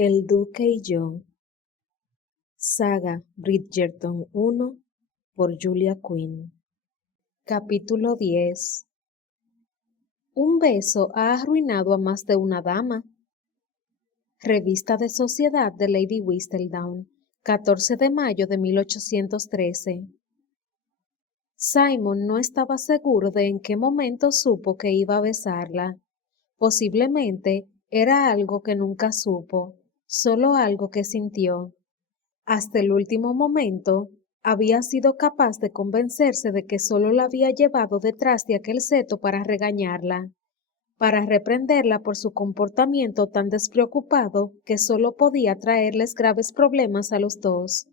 El Duque y yo. Saga Bridgerton 1 por Julia Quinn. Capítulo 10. Un beso ha arruinado a más de una dama. Revista de Sociedad de Lady Whistledown, 14 de mayo de 1813. Simon no estaba seguro de en qué momento supo que iba a besarla. Posiblemente era algo que nunca supo, solo algo que sintió. Hasta el último momento, había sido capaz de convencerse de que solo la había llevado detrás de aquel seto para regañarla, para reprenderla por su comportamiento tan despreocupado que solo podía traerles graves problemas a los dos.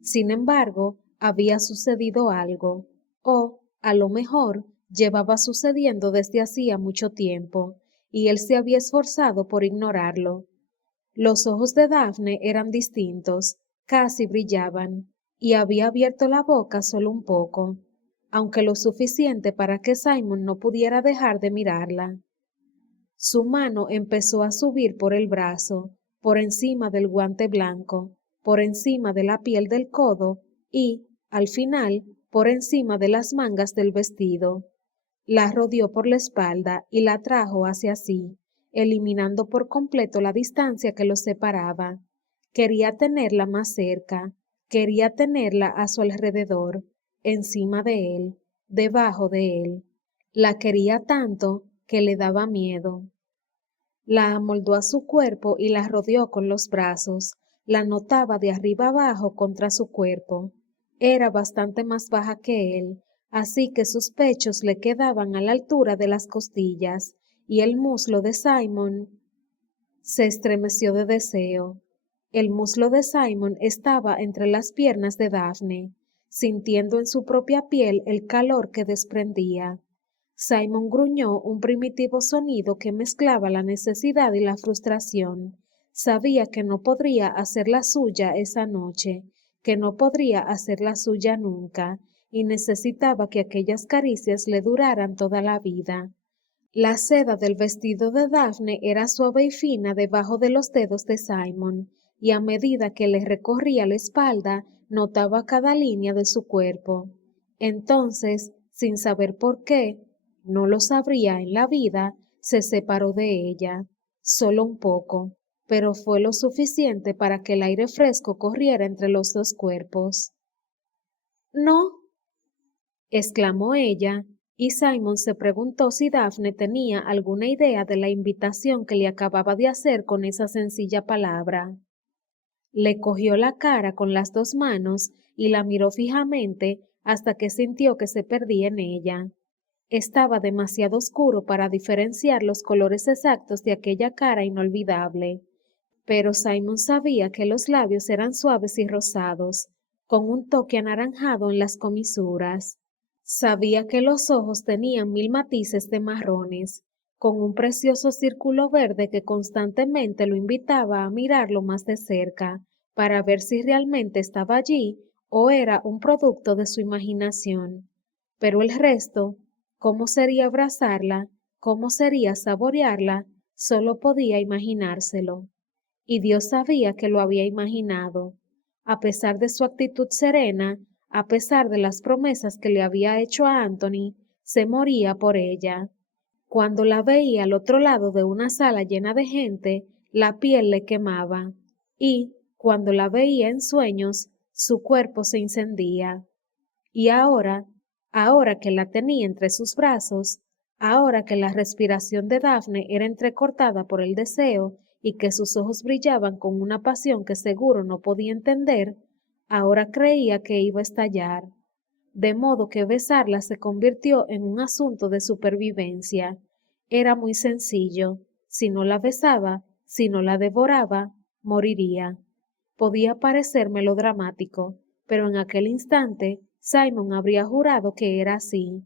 Sin embargo, había sucedido algo, o, a lo mejor, llevaba sucediendo desde hacía mucho tiempo, y él se había esforzado por ignorarlo. Los ojos de Daphne eran distintos, casi brillaban, y había abierto la boca solo un poco, aunque lo suficiente para que Simon no pudiera dejar de mirarla. Su mano empezó a subir por el brazo, por encima del guante blanco, por encima de la piel del codo y, al final, por encima de las mangas del vestido. La rodeó por la espalda y la trajo hacia sí, eliminando por completo la distancia que los separaba. Quería tenerla más cerca, quería tenerla a su alrededor, encima de él, debajo de él. La quería tanto que le daba miedo. La amoldó a su cuerpo y la rodeó con los brazos. La notaba de arriba abajo contra su cuerpo. Era bastante más baja que él, así que sus pechos le quedaban a la altura de las costillas, y el muslo de Simon se estremeció de deseo. El muslo de Simon estaba entre las piernas de Daphne, sintiendo en su propia piel el calor que desprendía. Simon gruñó un primitivo sonido que mezclaba la necesidad y la frustración. Sabía que no podría hacer la suya esa noche, que no podría hacer la suya nunca, y necesitaba que aquellas caricias le duraran toda la vida. La seda del vestido de Daphne era suave y fina debajo de los dedos de Simon, y a medida que le recorría la espalda, notaba cada línea de su cuerpo. Entonces, sin saber por qué, no lo sabría en la vida, se separó de ella, solo un poco, pero fue lo suficiente para que el aire fresco corriera entre los dos cuerpos. No, exclamó ella, y Simon se preguntó si Daphne tenía alguna idea de la invitación que le acababa de hacer con esa sencilla palabra. Le cogió la cara con las dos manos y la miró fijamente hasta que sintió que se perdía en ella. Estaba demasiado oscuro para diferenciar los colores exactos de aquella cara inolvidable, pero Simon sabía que los labios eran suaves y rosados, con un toque anaranjado en las comisuras. Sabía que los ojos tenían 1000 matices de marrones, con un precioso círculo verde que constantemente lo invitaba a mirarlo más de cerca, para ver si realmente estaba allí o era un producto de su imaginación. Pero el resto, cómo sería abrazarla, cómo sería saborearla, solo podía imaginárselo. Y Dios sabía que lo había imaginado. A pesar de su actitud serena, a pesar de las promesas que le había hecho a Anthony, se moría por ella. Cuando la veía al otro lado de una sala llena de gente, la piel le quemaba, y, cuando la veía en sueños, su cuerpo se encendía. Y ahora que la tenía entre sus brazos, ahora que la respiración de Daphne era entrecortada por el deseo y que sus ojos brillaban con una pasión que seguro no podía entender, ahora creía que iba a estallar, de modo que besarla se convirtió en un asunto de supervivencia. Era muy sencillo. Si no la besaba, si no la devoraba, moriría. Podía parecer melodramático, pero en aquel instante Simon habría jurado que era así.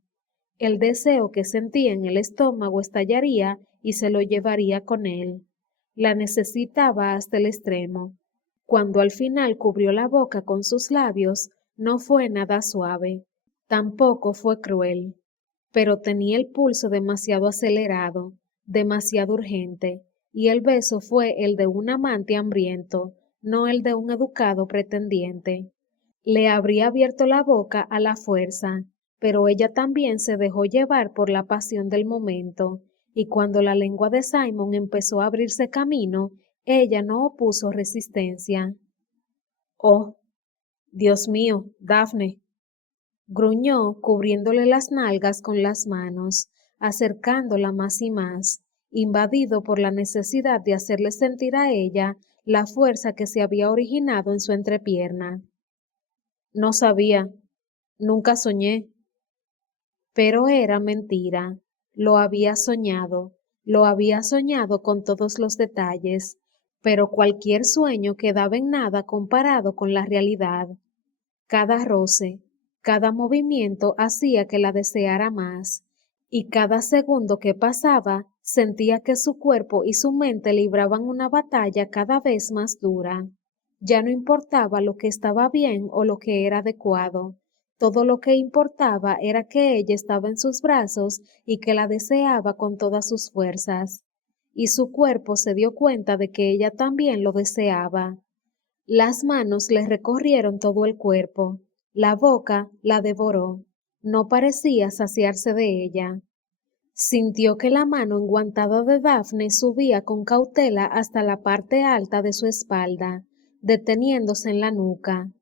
El deseo que sentía en el estómago estallaría y se lo llevaría con él. La necesitaba hasta el extremo. Cuando al final cubrió la boca con sus labios, no fue nada suave, tampoco fue cruel, pero tenía el pulso demasiado acelerado, demasiado urgente, y el beso fue el de un amante hambriento, no el de un educado pretendiente. Le habría abierto la boca a la fuerza, pero ella también se dejó llevar por la pasión del momento, y cuando la lengua de Simon empezó a abrirse camino, ella no opuso resistencia. Oh, Dios mío, Daphne, gruñó, cubriéndole las nalgas con las manos, acercándola más y más, invadido por la necesidad de hacerle sentir a ella la fuerza que se había originado en su entrepierna. No sabía, nunca soñé. Pero era mentira. Lo había soñado con todos los detalles, pero cualquier sueño quedaba en nada comparado con la realidad. Cada roce, cada movimiento hacía que la deseara más, y cada segundo que pasaba sentía que su cuerpo y su mente libraban una batalla cada vez más dura. Ya no importaba lo que estaba bien o lo que era adecuado. Todo lo que importaba era que ella estaba en sus brazos y que la deseaba con todas sus fuerzas. Y su cuerpo se dio cuenta de que ella también lo deseaba. Las manos le recorrieron todo el cuerpo, la boca la devoró, no parecía saciarse de ella. Sintió que la mano enguantada de Daphne subía con cautela hasta la parte alta de su espalda, deteniéndose en la nuca.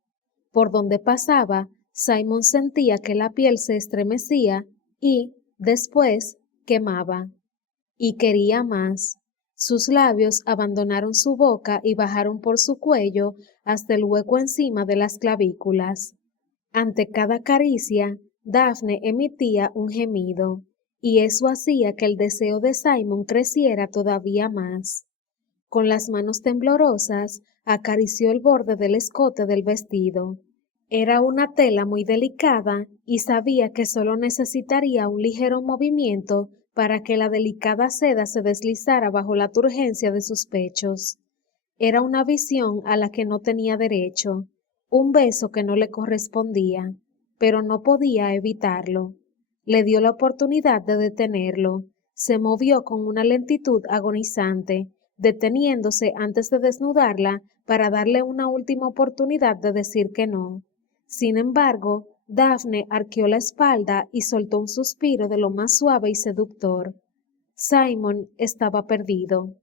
Por donde pasaba, Simon sentía que la piel se estremecía y, después, quemaba. Y quería más. Sus labios abandonaron su boca y bajaron por su cuello hasta el hueco encima de las clavículas. Ante cada caricia, Daphne emitía un gemido, y eso hacía que el deseo de Simon creciera todavía más. Con las manos temblorosas, acarició el borde del escote del vestido. Era una tela muy delicada y sabía que solo necesitaría un ligero movimiento para que la delicada seda se deslizara bajo la turgencia de sus pechos. Era una visión a la que no tenía derecho, un beso que no le correspondía, pero no podía evitarlo. Le dio la oportunidad de detenerlo. Se movió con una lentitud agonizante, deteniéndose antes de desnudarla para darle una última oportunidad de decir que no. Sin embargo, Daphne arqueó la espalda y soltó un suspiro de lo más suave y seductor. Simon estaba perdido.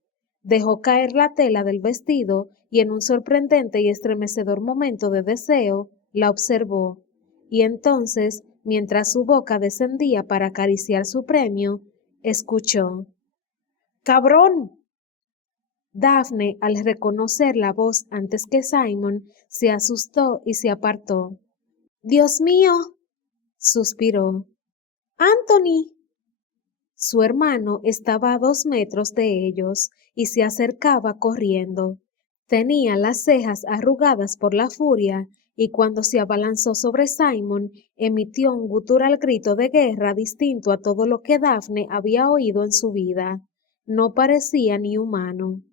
Dejó caer la tela del vestido y en un sorprendente y estremecedor momento de deseo, la observó. Y entonces, mientras su boca descendía para acariciar su premio, escuchó: ¡Cabrón! Daphne, al reconocer la voz antes que Simon, se asustó y se apartó. ¡Dios mío! Suspiró. ¡Anthony! Su hermano estaba a 2 metros de ellos y se acercaba corriendo. Tenía las cejas arrugadas por la furia y cuando se abalanzó sobre Simon, emitió un gutural grito de guerra distinto a todo lo que Daphne había oído en su vida. No parecía ni humano.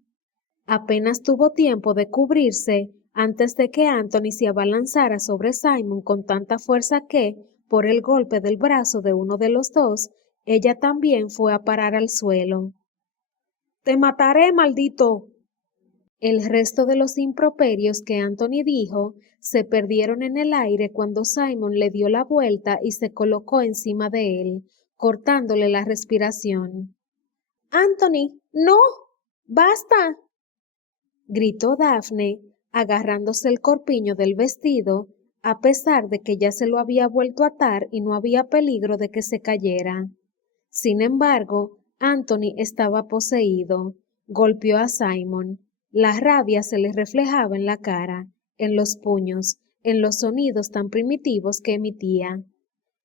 Apenas tuvo tiempo de cubrirse antes de que Anthony se abalanzara sobre Simon con tanta fuerza que, por el golpe del brazo de uno de los dos, ella también fue a parar al suelo. ¡Te mataré, maldito! El resto de los improperios que Anthony dijo se perdieron en el aire cuando Simon le dio la vuelta y se colocó encima de él, cortándole la respiración. ¡Anthony, no! ¡Basta! Gritó Daphne, agarrándose el corpiño del vestido, a pesar de que ya se lo había vuelto a atar y no había peligro de que se cayera. Sin embargo, Anthony estaba poseído. Golpeó a Simon. La rabia se le reflejaba en la cara, en los puños, en los sonidos tan primitivos que emitía.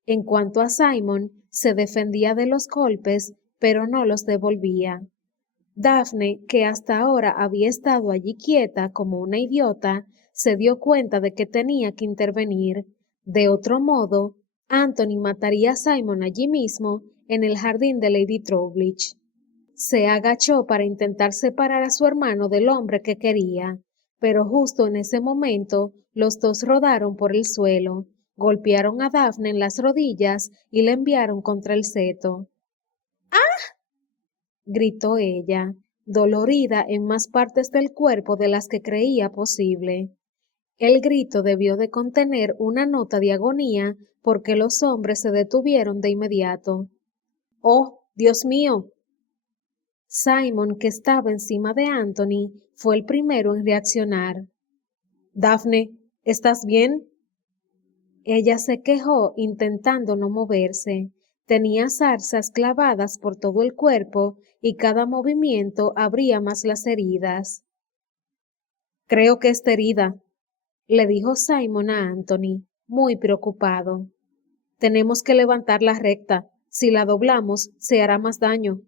En cuanto a Simon, se defendía de los golpes, pero no los devolvía. Daphne, que hasta ahora había estado allí quieta como una idiota, se dio cuenta de que tenía que intervenir. De otro modo, Anthony mataría a Simon allí mismo, en el jardín de Lady Trowbridge. Se agachó para intentar separar a su hermano del hombre que quería, pero justo en ese momento los dos rodaron por el suelo, golpearon a Daphne en las rodillas y la enviaron contra el seto. Gritó ella. dolorida en más partes del cuerpo de las que creía posible. El grito debió de contener una nota de agonía porque los hombres se detuvieron de inmediato. ¡Oh, Dios mío! Simon, que estaba encima de Anthony, fue el primero en reaccionar. Daphne, ¿estás bien? Ella se quejó intentando no moverse. Tenía zarzas clavadas por todo el cuerpo y cada movimiento abría más las heridas. Creo que está herida, le dijo Simon a Anthony, muy preocupado. Tenemos que levantarla recta. Si la doblamos, se hará más daño.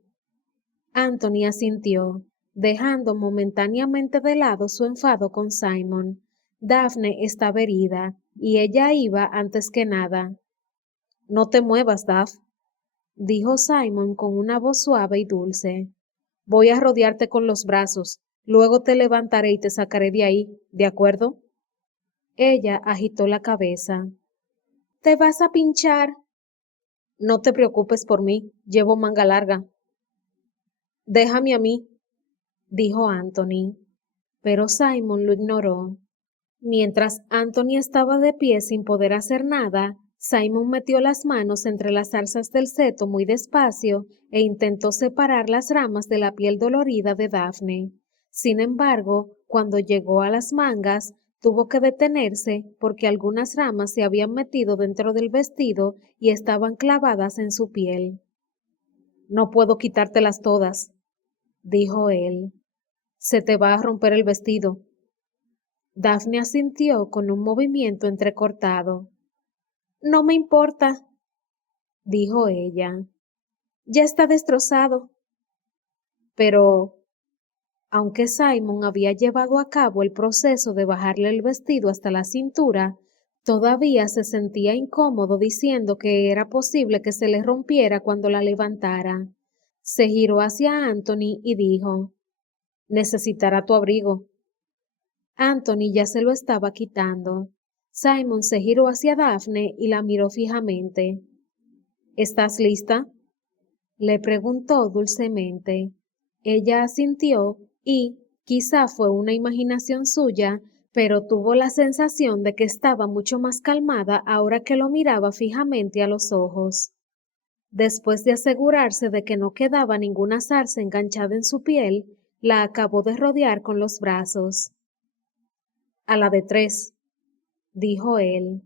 Anthony asintió, dejando momentáneamente de lado su enfado con Simon. Daphne estaba herida, y ella iba antes que nada. No te muevas, Daph, dijo Simon con una voz suave y dulce. Voy a rodearte con los brazos, luego te levantaré y te sacaré de ahí, ¿de acuerdo? Ella agitó la cabeza. ¿Te vas a pinchar? No te preocupes por mí, llevo manga larga. Déjame a mí, dijo Anthony, pero Simon lo ignoró. Mientras Anthony estaba de pie sin poder hacer nada, Simon metió las manos entre las zarzas del seto muy despacio e intentó separar las ramas de la piel dolorida de Daphne. Sin embargo, cuando llegó a las mangas, tuvo que detenerse porque algunas ramas se habían metido dentro del vestido y estaban clavadas en su piel. No puedo quitártelas todas, dijo él. Se te va a romper el vestido. Daphne asintió con un movimiento entrecortado. No me importa, dijo ella. Ya está destrozado. Pero, aunque Simon había llevado a cabo el proceso de bajarle el vestido hasta la cintura, todavía se sentía incómodo diciendo que era posible que se le rompiera cuando la levantara. Se giró hacia Anthony y dijo, necesitará tu abrigo. Anthony ya se lo estaba quitando. Simon se giró hacia Daphne y la miró fijamente. ¿Estás lista? Le preguntó dulcemente. Ella asintió y, quizá fue una imaginación suya, pero tuvo la sensación de que estaba mucho más calmada ahora que lo miraba fijamente a los ojos. Después de asegurarse de que no quedaba ninguna zarza enganchada en su piel, la acabó de rodear con los brazos. A la de 3, dijo él.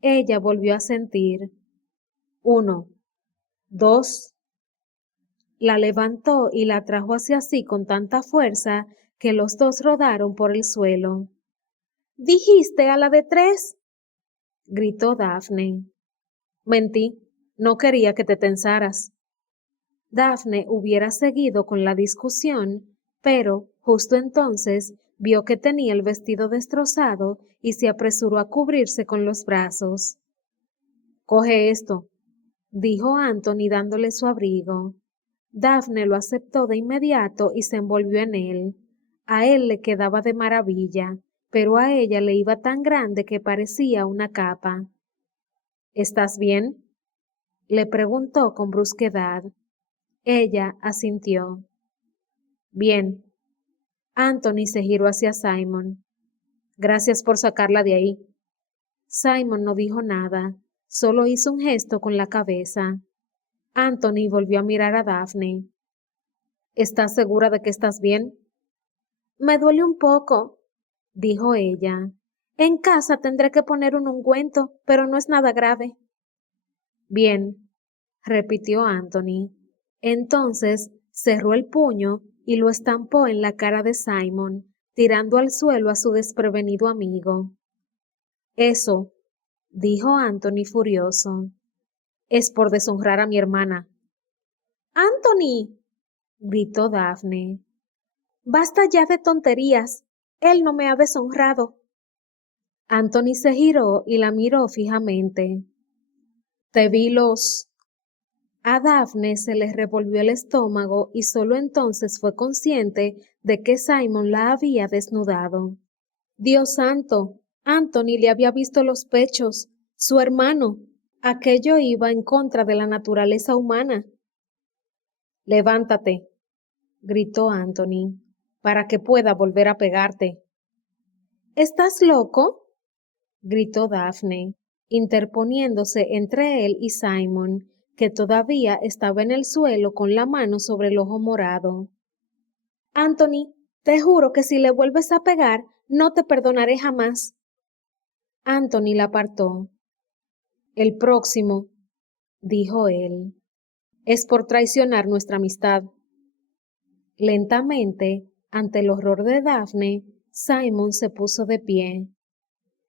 Ella volvió a sentir. 1, 2. La levantó y la trajo hacia sí con tanta fuerza que los dos rodaron por el suelo. ¿Dijiste a la de 3? Gritó Daphne. Mentí, no quería que te tensaras. Daphne hubiera seguido con la discusión, pero justo entonces vio que tenía el vestido destrozado y se apresuró a cubrirse con los brazos. Coge esto, dijo Anthony dándole su abrigo. Daphne lo aceptó de inmediato y se envolvió en él. A él le quedaba de maravilla, pero a ella le iba tan grande que parecía una capa. ¿Estás bien? Le preguntó con brusquedad. Ella asintió. Bien. Anthony se giró hacia Simon. Gracias por sacarla de ahí. Simon no dijo nada, solo hizo un gesto con la cabeza. Anthony volvió a mirar a Daphne. ¿Estás segura de que estás bien? Me duele un poco, dijo ella. En casa tendré que poner un ungüento, pero no es nada grave. Bien, repitió Anthony. Entonces cerró el puño y lo estampó en la cara de Simon, tirando al suelo a su desprevenido amigo. Eso, dijo Anthony furioso, es por deshonrar a mi hermana. Anthony, gritó Daphne. Basta ya de tonterías. Él no me ha deshonrado. Anthony se giró y la miró fijamente. Te vi los... A Daphne se le revolvió el estómago y solo entonces fue consciente de que Simon la había desnudado. Dios santo, Anthony le había visto los pechos, su hermano. Aquello iba en contra de la naturaleza humana. Levántate, gritó Anthony, para que pueda volver a pegarte. ¿Estás loco? Gritó Daphne, interponiéndose entre él y Simon, que todavía estaba en el suelo con la mano sobre el ojo morado. Anthony, te juro que si le vuelves a pegar, no te perdonaré jamás. Anthony la apartó. El próximo, dijo él, es por traicionar nuestra amistad. Lentamente, ante el horror de Daphne, Simon se puso de pie.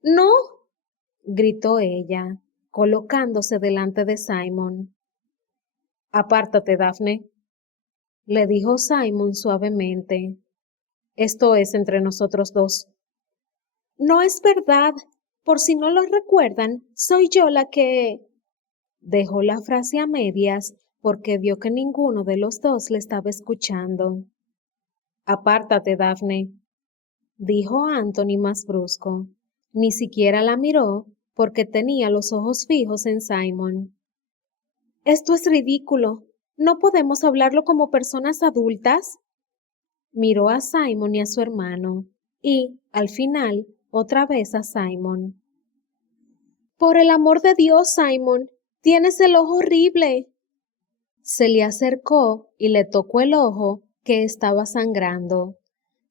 ¡No! Gritó ella, colocándose delante de Simon. Apártate, Daphne, le dijo Simon suavemente. Esto es entre nosotros dos. No es verdad. Por si no lo recuerdan, soy yo la que... Dejó la frase a medias porque vio que ninguno de los dos le estaba escuchando. Apártate, Daphne, dijo Anthony más brusco. Ni siquiera la miró porque tenía los ojos fijos en Simon. Esto es ridículo. ¿No podemos hablarlo como personas adultas? Miró a Simon y a su hermano, y, al final, otra vez a Simon. Por el amor de Dios, Simon, tienes el ojo horrible. Se le acercó y le tocó el ojo, que estaba sangrando.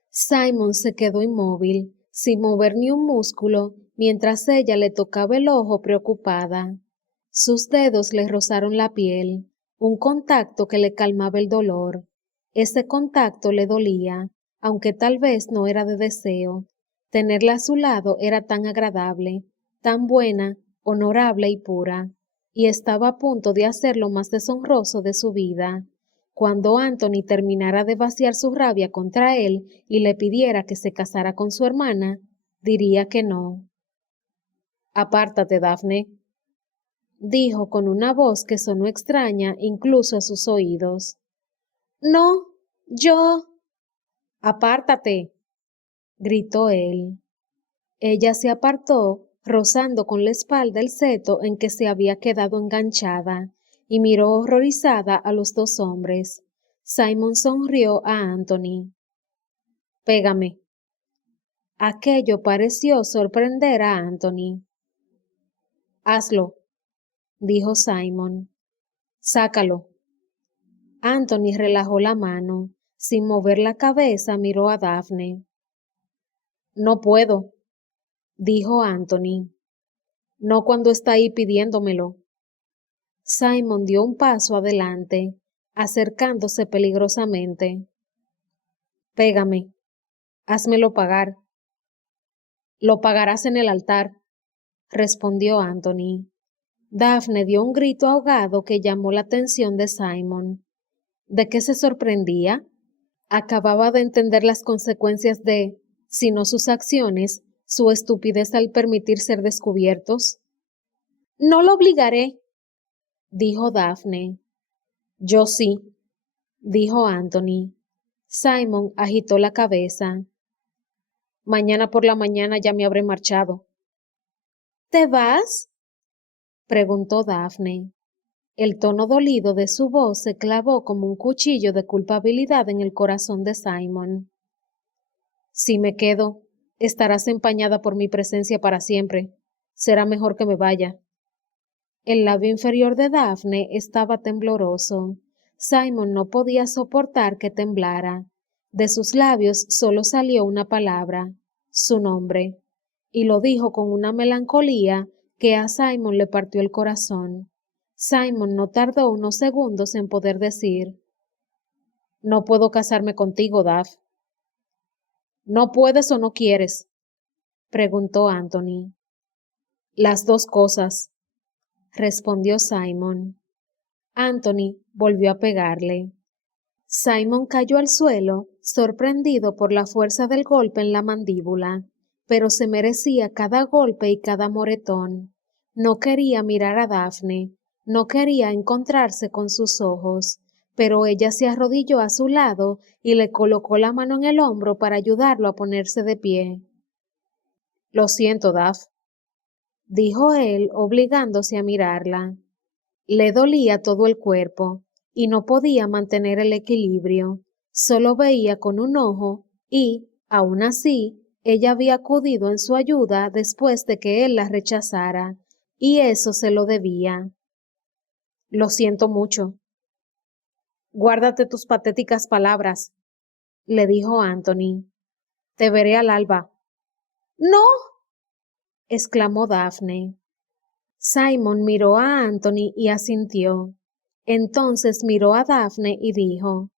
Simon se quedó inmóvil, sin mover ni un músculo, mientras ella le tocaba el ojo preocupada. Sus dedos le rozaron la piel, un contacto que le calmaba el dolor. Ese contacto le dolía, aunque tal vez no era de deseo. Tenerla a su lado era tan agradable, tan buena, honorable y pura, y estaba a punto de hacer lo más deshonroso de su vida. Cuando Anthony terminara de vaciar su rabia contra él y le pidiera que se casara con su hermana, diría que no. Apártate, Daphne, dijo con una voz que sonó extraña incluso a sus oídos. No, yo... Apártate, gritó él. Ella se apartó, rozando con la espalda el seto en que se había quedado enganchada, y miró horrorizada a los dos hombres. Simon sonrió a Anthony. Pégame. Aquello pareció sorprender a Anthony. Hazlo, dijo Simon. Sácalo. Anthony relajó la mano. Sin mover la cabeza miró a Daphne. No puedo, dijo Anthony. No cuando está ahí pidiéndomelo. Simon dio un paso adelante, acercándose peligrosamente. Pégame. Házmelo pagar. Lo pagarás en el altar, respondió Anthony. Daphne dio un grito ahogado que llamó la atención de Simon. ¿De qué se sorprendía? Acababa de entender las consecuencias de, si no sus acciones, su estupidez al permitir ser descubiertos. No lo obligaré, dijo Daphne. Yo sí, dijo Anthony. Simon agitó la cabeza. Mañana por la mañana ya me habré marchado. ¿Te vas? Preguntó Daphne. El tono dolido de su voz se clavó como un cuchillo de culpabilidad en el corazón de Simon. Si me quedo, estarás empañada por mi presencia para siempre. Será mejor que me vaya. El labio inferior de Daphne estaba tembloroso. Simon no podía soportar que temblara. De sus labios solo salió una palabra, su nombre, y lo dijo con una melancolía que a Simon le partió el corazón. Simon no tardó unos segundos en poder decir, no puedo casarme contigo, Daph. ¿No puedes o no quieres? Preguntó Anthony. Las dos cosas, respondió Simon. Anthony volvió a pegarle. Simon cayó al suelo, sorprendido por la fuerza del golpe en la mandíbula, pero se merecía cada golpe y cada moretón. No quería mirar a Daphne, no quería encontrarse con sus ojos, pero ella se arrodilló a su lado y le colocó la mano en el hombro para ayudarlo a ponerse de pie. Lo siento, Daph, dijo él, obligándose a mirarla. Le dolía todo el cuerpo y no podía mantener el equilibrio. Solo veía con un ojo y, aun así, ella había acudido en su ayuda después de que él la rechazara, y eso se lo debía. Lo siento mucho. Guárdate tus patéticas palabras, le dijo Anthony. Te veré al alba. No, exclamó Daphne. Simon miró a Anthony y asintió. Entonces miró a Daphne y dijo,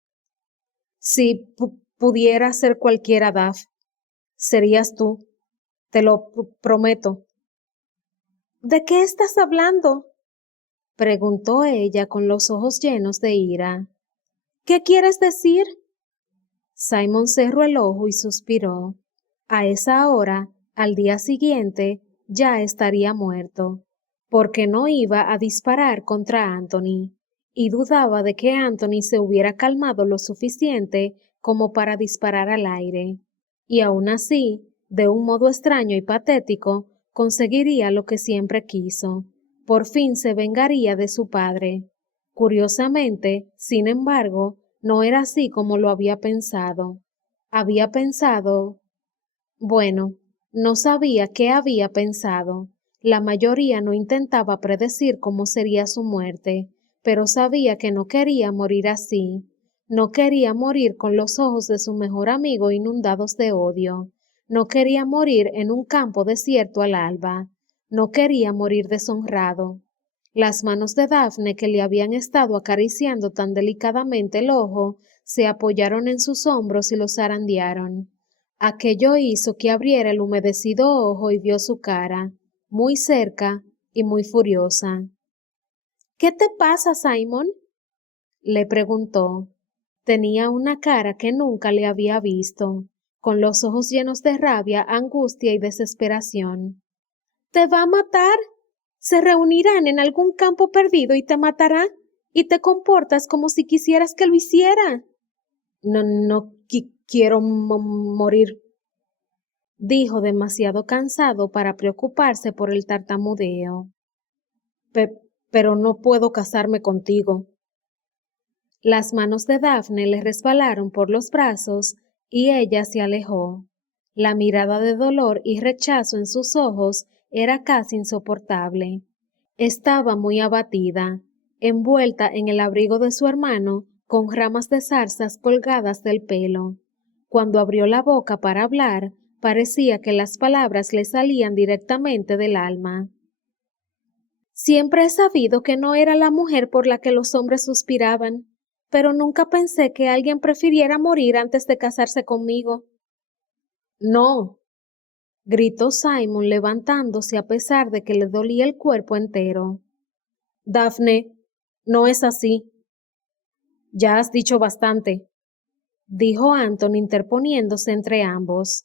si pudiera ser cualquiera, Daph, serías tú, te lo prometo. ¿De qué estás hablando? Preguntó ella con los ojos llenos de ira. ¿Qué quieres decir? Simon cerró el ojo y suspiró. A esa hora, al día siguiente, ya estaría muerto, porque no iba a disparar contra Anthony, y dudaba de que Anthony se hubiera calmado lo suficiente como para disparar al aire. Y aún así, de un modo extraño y patético, conseguiría lo que siempre quiso. Por fin se vengaría de su padre. Curiosamente, sin embargo, no era así como lo había pensado. Había pensado, bueno, no sabía qué había pensado. La mayoría no intentaba predecir cómo sería su muerte, pero sabía que no quería morir así. No quería morir con los ojos de su mejor amigo inundados de odio. No quería morir en un campo desierto al alba. No quería morir deshonrado. Las manos de Daphne, que le habían estado acariciando tan delicadamente el ojo, se apoyaron en sus hombros y los zarandearon. Aquello hizo que abriera el humedecido ojo y vio su cara, muy cerca y muy furiosa. ¿Qué te pasa, Simon? Le preguntó. Tenía una cara que nunca le había visto, con los ojos llenos de rabia, angustia y desesperación. ¿Te va a matar? ¿Se reunirán en algún campo perdido y te matará? ¿Y te comportas como si quisieras que lo hiciera? No quiero morir, dijo demasiado cansado para preocuparse por el tartamudeo. Pero no puedo casarme contigo. Las manos de Daphne le resbalaron por los brazos y ella se alejó. La mirada de dolor y rechazo en sus ojos era casi insoportable. Estaba muy abatida, envuelta en el abrigo de su hermano, con ramas de zarzas colgadas del pelo. Cuando abrió la boca para hablar, parecía que las palabras le salían directamente del alma. Siempre he sabido que no era la mujer por la que los hombres suspiraban, pero nunca pensé que alguien prefiriera morir antes de casarse conmigo. No, gritó Simon levantándose a pesar de que le dolía el cuerpo entero. Daphne, no es así. Ya has dicho bastante, dijo Anthony interponiéndose entre ambos.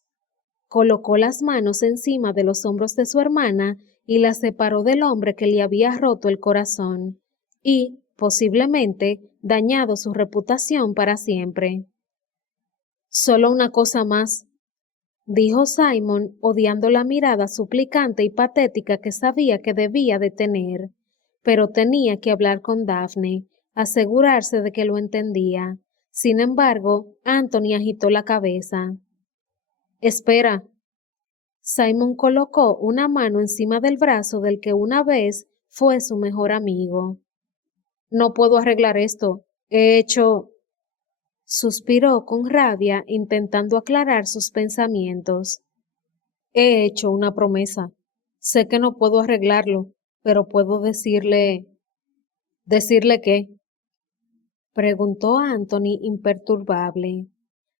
Colocó las manos encima de los hombros de su hermana y la separó del hombre que le había roto el corazón y, posiblemente, dañado su reputación para siempre. Solo una cosa más, dijo Simon, odiando la mirada suplicante y patética que sabía que debía de tener, pero tenía que hablar con Daphne, asegurarse de que lo entendía. Sin embargo, Anthony agitó la cabeza. Espera. Simon colocó una mano encima del brazo del que una vez fue su mejor amigo. No puedo arreglar esto. He hecho... Suspiró con rabia, intentando aclarar sus pensamientos. He hecho una promesa. Sé que no puedo arreglarlo, pero puedo decirle... ¿Decirle qué? Preguntó Anthony imperturbable.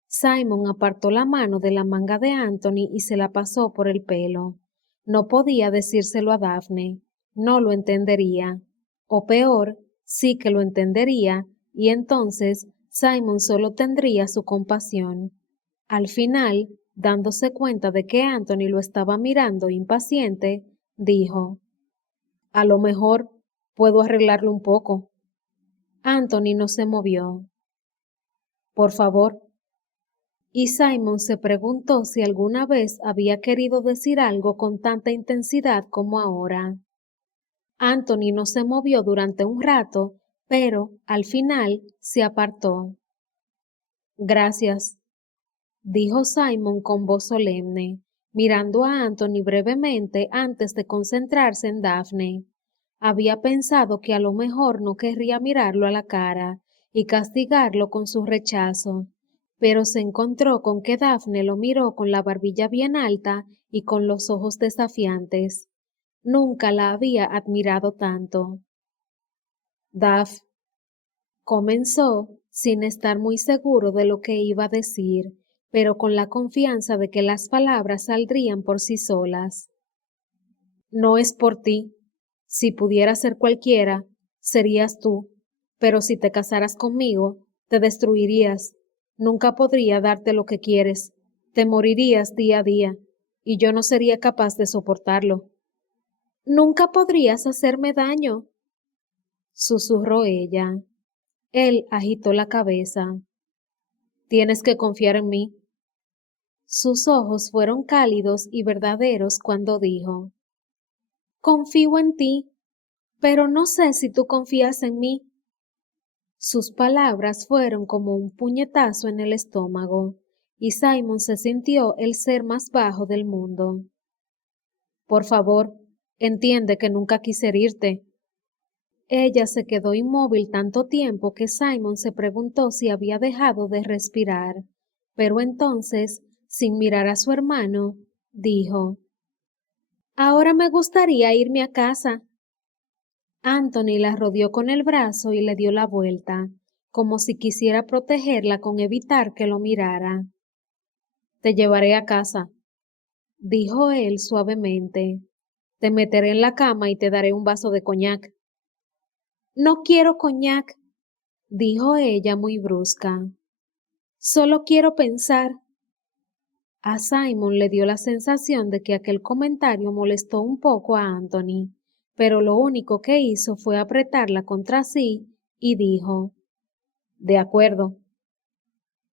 Simon apartó la mano de la manga de Anthony y se la pasó por el pelo. No podía decírselo a Daphne, no lo entendería. O peor, sí que lo entendería, y entonces Simon solo tendría su compasión. Al final, dándose cuenta de que Anthony lo estaba mirando impaciente, dijo, a lo mejor puedo arreglarlo un poco. Anthony no se movió. Por favor. Y Simon se preguntó si alguna vez había querido decir algo con tanta intensidad como ahora. Anthony no se movió durante un rato, pero al final se apartó. Gracias, dijo Simon con voz solemne, mirando a Anthony brevemente antes de concentrarse en Daphne. Había pensado que a lo mejor no querría mirarlo a la cara y castigarlo con su rechazo, pero se encontró con que Daphne lo miró con la barbilla bien alta y con los ojos desafiantes. Nunca la había admirado tanto. Daph comenzó, sin estar muy seguro de lo que iba a decir, pero con la confianza de que las palabras saldrían por sí solas. No es por ti. Si pudiera ser cualquiera, serías tú, pero si te casaras conmigo, te destruirías. Nunca podría darte lo que quieres. Te morirías día a día, y yo no sería capaz de soportarlo. Nunca podrías hacerme daño, susurró ella. Él agitó la cabeza. Tienes que confiar en mí. Sus ojos fueron cálidos y verdaderos cuando dijo, confío en ti, pero no sé si tú confías en mí. Sus palabras fueron como un puñetazo en el estómago, y Simon se sintió el ser más bajo del mundo. Por favor, entiende que nunca quise herirte. Ella se quedó inmóvil tanto tiempo que Simon se preguntó si había dejado de respirar, pero entonces, sin mirar a su hermano, dijo, ahora me gustaría irme a casa. Anthony la rodeó con el brazo y le dio la vuelta, como si quisiera protegerla con evitar que lo mirara. Te llevaré a casa, dijo él suavemente. Te meteré en la cama y te daré un vaso de coñac. No quiero coñac, dijo ella muy brusca. Solo quiero pensar. A Simon le dio la sensación de que aquel comentario molestó un poco a Anthony, pero lo único que hizo fue apretarla contra sí y dijo, de acuerdo.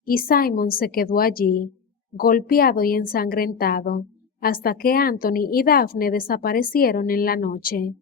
Y Simon se quedó allí, golpeado y ensangrentado, hasta que Anthony y Daphne desaparecieron en la noche.